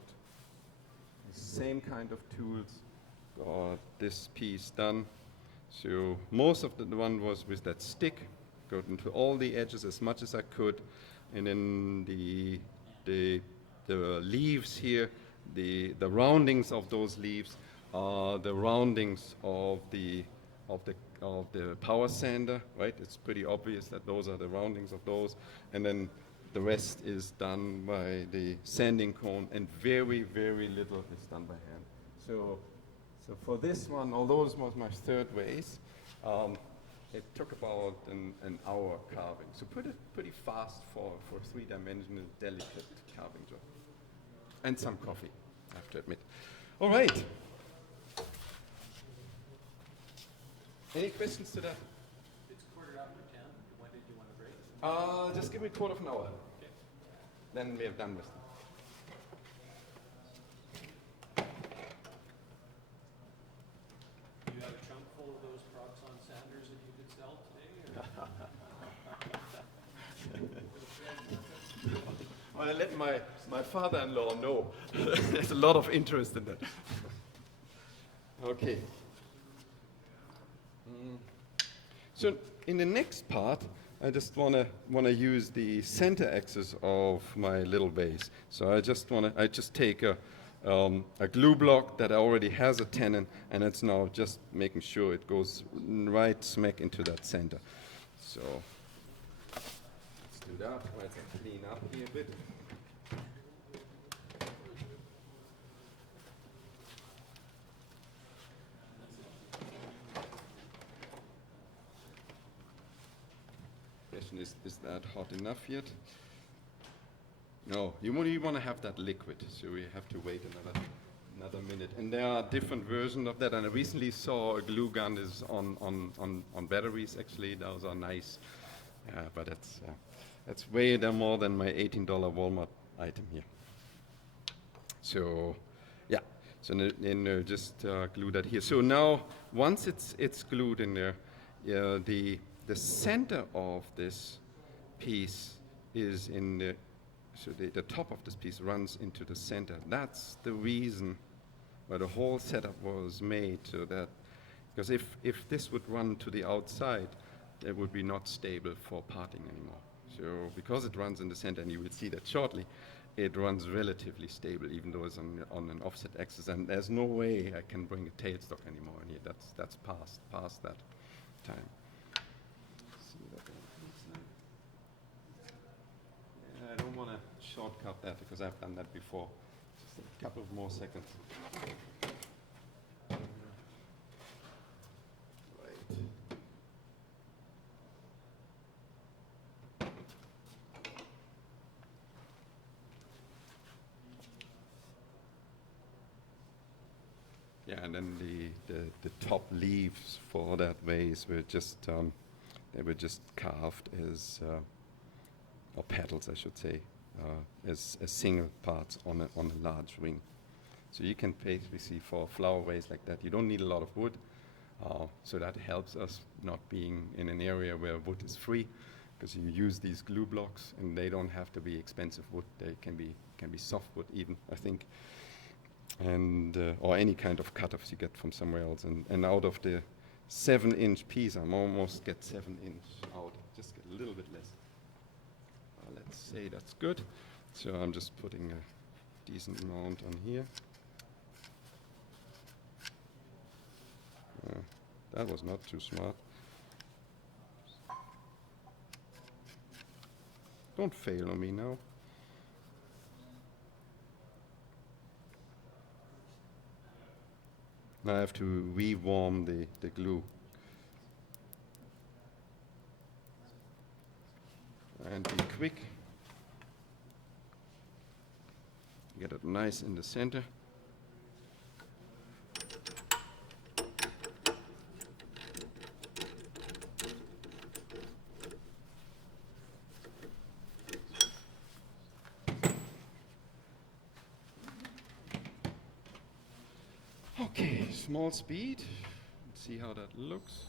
the same kind of tools, got this piece done. So most of the one was with that stick, got into all the edges as much as I could, and then the leaves here, the roundings of those leaves are the roundings of the power sander, right? It's pretty obvious that those are the roundings of those, and then the rest is done by the sanding cone, and very, very little is done by hand. So for this one, although this was my third vase, it took about an hour carving. So pretty fast for three-dimensional, delicate carving job. And some coffee, I have to admit. All right. Any questions to that? It's 10:15. When did you want to break? Just give me a quarter of an hour. Okay. Then we are done with them. Do you have a trunk full of those Proxon sanders that you could sell today? Well, I let my father-in-law know. There's a lot of interest in that. Okay. So in the next part, I just wanna use the center axis of my little vase. So I just take a glue block that already has a tenon, and it's now just making sure it goes right smack into that center. So let's do that. Let's clean up here a bit. Is that hot enough yet? No, you want to have that liquid, so we have to wait another minute. And there are different versions of that. And I recently saw a glue gun is on batteries. Actually, those are nice, but that's way more than my $18 Walmart item here. So yeah, so then just glue that here. So now once it's glued in there, the center of this piece is in the, so the top of this piece runs into the center. That's the reason why the whole setup was made, so that, because if this would run to the outside, it would be not stable for parting anymore. So because it runs in the center, and you will see that shortly, it runs relatively stable, even though it's on an offset axis, and there's no way I can bring a tailstock anymore in here. That's past that time. I don't want to shortcut that because I've done that before. Just a couple of more seconds. Right. Yeah, and then the top leaves for that vase were just they were just carved as or petals, I should say, as single parts on a large ring. So you can basically see for a flower vase like that, you don't need a lot of wood. So that helps us not being in an area where wood is free, because you use these glue blocks and they don't have to be expensive wood. They can be softwood even, I think, and or any kind of cut-offs you get from somewhere else. And out of the 7-inch piece, I'm almost get 7-inch out. Just get a little bit less. Let's say that's good. So I'm just putting a decent amount on here. That was not too smart. Don't fail on me now. Now I have to re-warm the glue. And be quick. Get it nice in the center. Okay, small speed. Let's see how that looks.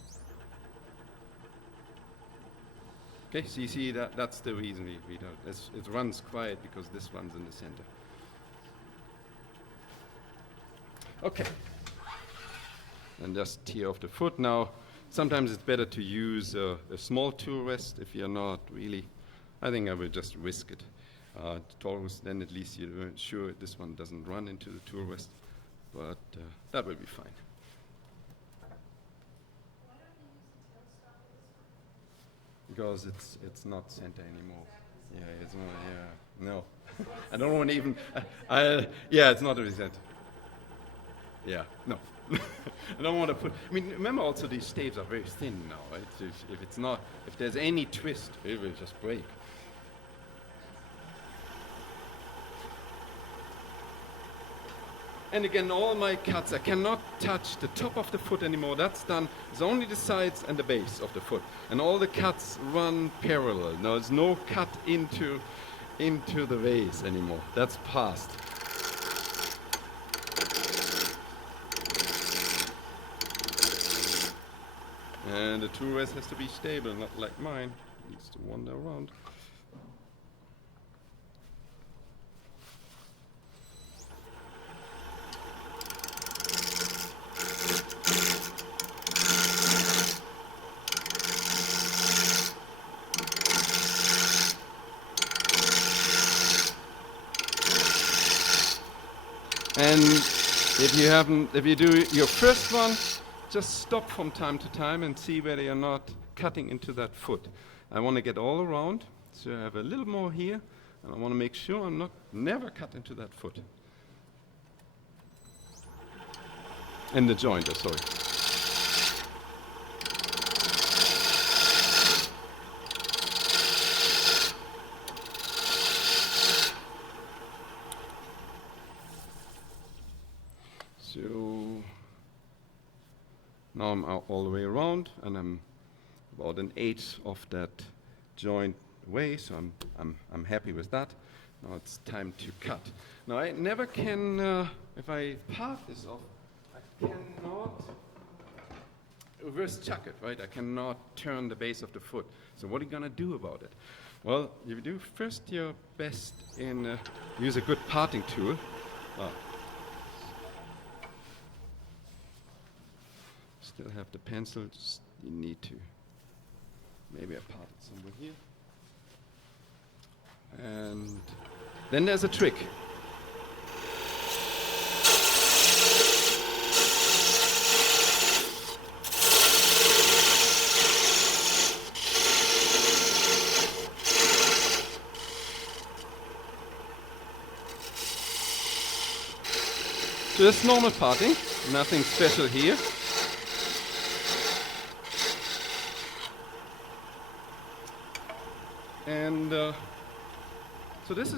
Okay, so you see that's the reason we don't. It runs quiet because this runs in the center. Okay. And just tear off the foot. Now, sometimes it's better to use a small tool rest if you're not really. I think I will just risk it. Then at least you're sure this one doesn't run into the tool rest. But that will be fine. Why don't you use the tailstock of this one? Because it's not center anymore. Yeah, it's not. Yeah, no. I don't want to even. Yeah, it's not a center. Yeah, no. I don't want to put. I mean, remember also these staves are very thin now, right? So if it's not, if there's any twist, it will just break. And again, all my cuts, I cannot touch the top of the foot anymore. That's done. It's only the sides and the base of the foot. And all the cuts run parallel. Now, there's no cut into the vase anymore. That's past. And the tool rest has to be stable, not like mine. It needs to wander around. And if you do your first one, just stop from time to time and see whether you're not cutting into that foot. I want to get all around, so I have a little more here, and I want to make sure I'm never cut into that foot. In the joint, sorry. So now I'm all the way around, and I'm about 1/8 of that joint away, so I'm happy with that. Now it's time to cut. Now I never can, if I part this off, I cannot reverse chuck it, right? I cannot turn the base of the foot. So what are you gonna do about it? Well, you do first your best in use a good parting tool. Still have the pencil, just you need to, maybe I part it somewhere here. And then there's a trick. Just normal parting, nothing special here. And so this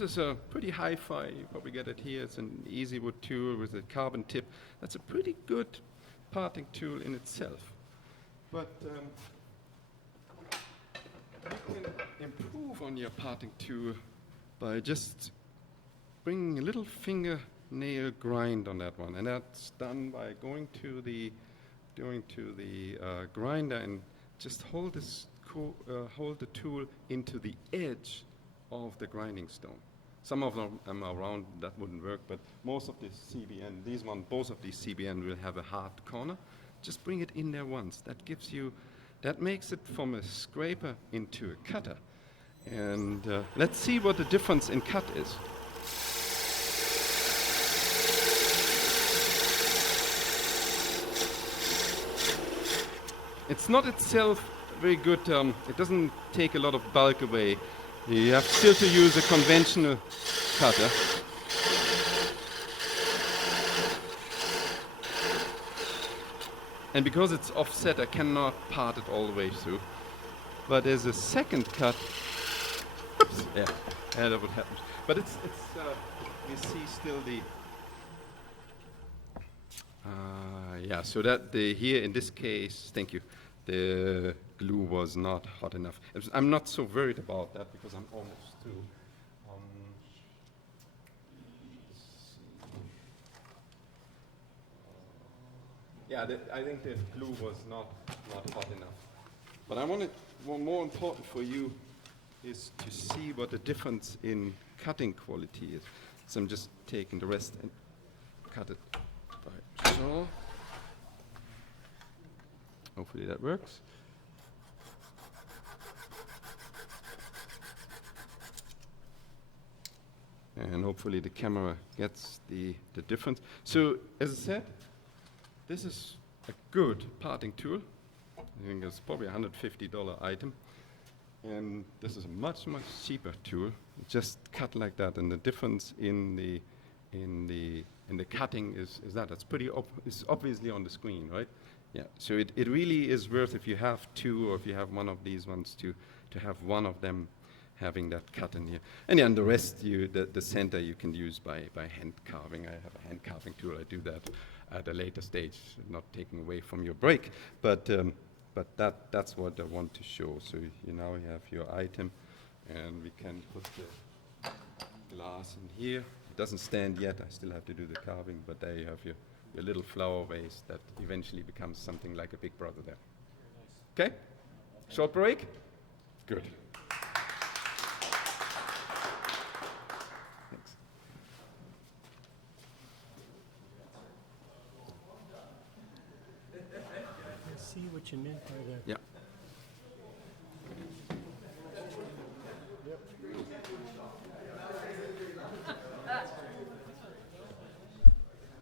is a pretty hi-fi. You probably get it here. It's an easy wood tool with a carbon tip. That's a pretty good parting tool in itself. But you can improve on your parting tool by just bringing a little fingernail grind on that one, and that's done by going to the grinder and just hold the tool into the edge of the grinding stone. Some of them are round, that wouldn't work, but most of the CBN, both of these CBN will have a hard corner. Just bring it in there once. That makes it from a scraper into a cutter. And let's see what the difference in cut is. It's not itself very good, it doesn't take a lot of bulk away. You have still to use a conventional cutter. And because it's offset, I cannot part it all the way through. But there's a second cut. Oops, yeah, that would happen. But it's you see still the, yeah, so that here in this case, thank you, the glue was not hot enough. I'm not so worried about that because I'm almost through. Yeah, I think the glue was not hot enough. But what more important for you is to see what the difference in cutting quality is. So I'm just taking the rest and cut it by so. Hopefully that works. And hopefully the camera gets the difference. So as I said, this is a good parting tool. I think it's probably a $150 item. And this is a much cheaper tool. Just cut like that, and the difference in the cutting is that it's pretty it's obviously on the screen, right? Yeah. So it really is worth, if you have two or if you have one of these ones, to have one of them having that cut in here. And then the rest, the center you can use by hand carving. I have a hand carving tool. I do that at a later stage, not taking away from your break, but that's what I want to show. So now you have your item, and we can put the glass in here. It doesn't stand yet. I still have to do the carving, but there you have your little flower vase that eventually becomes something like a big brother there. Okay? Short break? Good. Thanks. See what you meant by the Yeah.